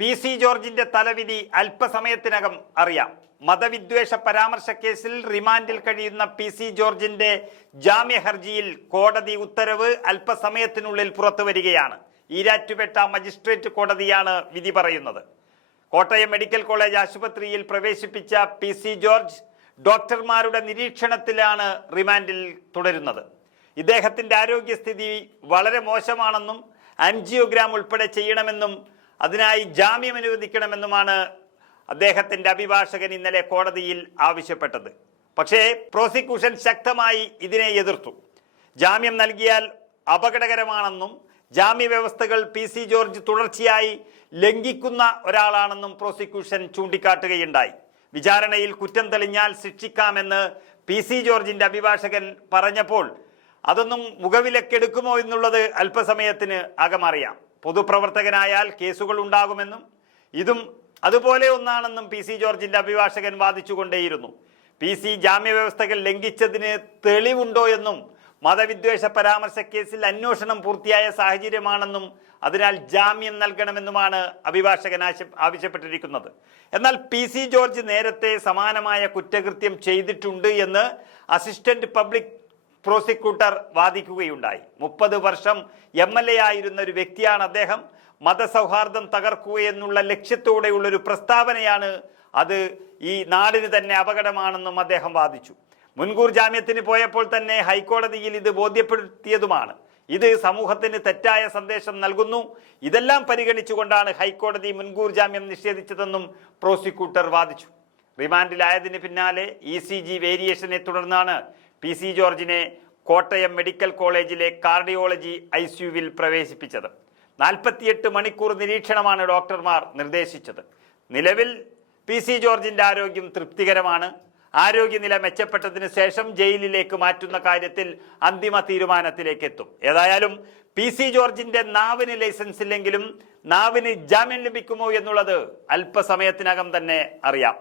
PC ജോർജിന്റെ തലവിധി അല്പസമയത്തിനകം അറിയാം. മതവിദ്വേഷ പരാമർശ കേസിൽ റിമാൻഡിൽ കഴിയുന്ന PC ജോർജിന്റെ ജാമ്യ ഹർജിയിൽ കോടതി ഉത്തരവ് അല്പസമയത്തിനുള്ളിൽ പുറത്തുവരികയാണ്. ഈരാറ്റുപേട്ട മജിസ്ട്രേറ്റ് കോടതിയാണ് വിധി പറയുന്നത്. കോട്ടയം മെഡിക്കൽ കോളേജ് ആശുപത്രിയിൽ പ്രവേശിപ്പിച്ച PC ജോർജ് ഡോക്ടർമാരുടെ നിരീക്ഷണത്തിലാണ് റിമാൻഡിൽ തുടരുന്നത്. ഇദ്ദേഹത്തിന്റെ ആരോഗ്യസ്ഥിതി വളരെ മോശമാണെന്നും ആൻജിയോഗ്രാം ഉൾപ്പെടെ ചെയ്യണമെന്നും അതിനായി ജാമ്യം അനുവദിക്കണമെന്നുമാണ് അദ്ദേഹത്തിന്റെ അഭിഭാഷകൻ ഇന്നലെ കോടതിയിൽ ആവശ്യപ്പെട്ടത്. പക്ഷേ പ്രോസിക്യൂഷൻ ശക്തമായി ഇതിനെ എതിർത്തു. ജാമ്യം നൽകിയാൽ അപകടകരമാണെന്നും ജാമ്യ വ്യവസ്ഥകൾ PC ജോർജ് തുടർച്ചയായി ലംഘിക്കുന്ന ഒരാളാണെന്നും പ്രോസിക്യൂഷൻ ചൂണ്ടിക്കാട്ടുകയുണ്ടായി. വിചാരണയിൽ കുറ്റം തെളിഞ്ഞാൽ ശിക്ഷിക്കാമെന്ന് PC ജോർജിന്റെ അഭിഭാഷകൻ പറഞ്ഞപ്പോൾ അതൊന്നും മുഖവിലക്കെടുക്കുമോ എന്നുള്ളത് അല്പസമയത്തിന് അകമറിയാം. പൊതുപ്രവർത്തകനായാൽ കേസുകൾ ഉണ്ടാകുമെന്നും ഇതും അതുപോലെ ഒന്നാണെന്നും PC ജോർജിന്റെ അഭിഭാഷകൻ വാദിച്ചുകൊണ്ടേയിരുന്നു. PC ജാമ്യ വ്യവസ്ഥകൾ ലംഘിച്ചതിന് തെളിവുണ്ടോ എന്നും മതവിദ്വേഷ പരാമർശ കേസിൽ അന്വേഷണം പൂർത്തിയായ സാഹചര്യമാണെന്നും അതിനാൽ ജാമ്യം നൽകണമെന്നുമാണ് അഭിഭാഷകൻ ആവശ്യപ്പെട്ടിരിക്കുന്നത്. എന്നാൽ PC ജോർജ് നേരത്തെ സമാനമായ കുറ്റകൃത്യം ചെയ്തിട്ടുണ്ട് എന്ന് അസിസ്റ്റന്റ് പബ്ലിക് പ്രോസിക്യൂട്ടർ വാദിക്കുകയുണ്ടായി. 30 വർഷം MLA ആയിരുന്ന ഒരു വ്യക്തിയാണ് അദ്ദേഹം. മതസൗഹാർദ്ദം തകർക്കുകയെന്നുള്ള ലക്ഷ്യത്തോടെയുള്ളൊരു പ്രസ്താവനയാണ് അത്. ഈ നാടിന് തന്നെ അപകടമാണെന്നും അദ്ദേഹം വാദിച്ചു. മുൻകൂർ ജാമ്യത്തിന് പോയപ്പോൾ തന്നെ ഹൈക്കോടതിയിൽ ഇത് ബോധ്യപ്പെടുത്തിയതുമാണ്. ഇത് സമൂഹത്തിന് തെറ്റായ സന്ദേശം നൽകുന്നു. ഇതെല്ലാം പരിഗണിച്ചുകൊണ്ടാണ് ഹൈക്കോടതി മുൻകൂർ ജാമ്യം നിഷേധിച്ചതെന്നും പ്രോസിക്യൂട്ടർ വാദിച്ചു. റിമാൻഡിലായതിന് പിന്നാലെ ECG വേരിയേഷനെ തുടർന്നാണ് PC ജോർജിനെ കോട്ടയം മെഡിക്കൽ കോളേജിലെ കാർഡിയോളജി ICUവിൽ പ്രവേശിപ്പിച്ചത്. 48 മണിക്കൂർ നിരീക്ഷണമാണ് ഡോക്ടർമാർ നിർദ്ദേശിച്ചത്. നിലവിൽ PC ജോർജിന്റെ ആരോഗ്യം തൃപ്തികരമാണ്. ആരോഗ്യനില മെച്ചപ്പെട്ടതിന് ശേഷം ജയിലിലേക്ക് മാറ്റുന്ന കാര്യത്തിൽ അന്തിമ തീരുമാനത്തിലേക്ക് എത്തും. ഏതായാലും PC ജോർജിന്റെ നാവിന് ലൈസൻസ് ഇല്ലെങ്കിലും നാവിന് ജാമ്യം ലഭിക്കുമോ എന്നുള്ളത് അല്പസമയത്തിനകം തന്നെ അറിയാം.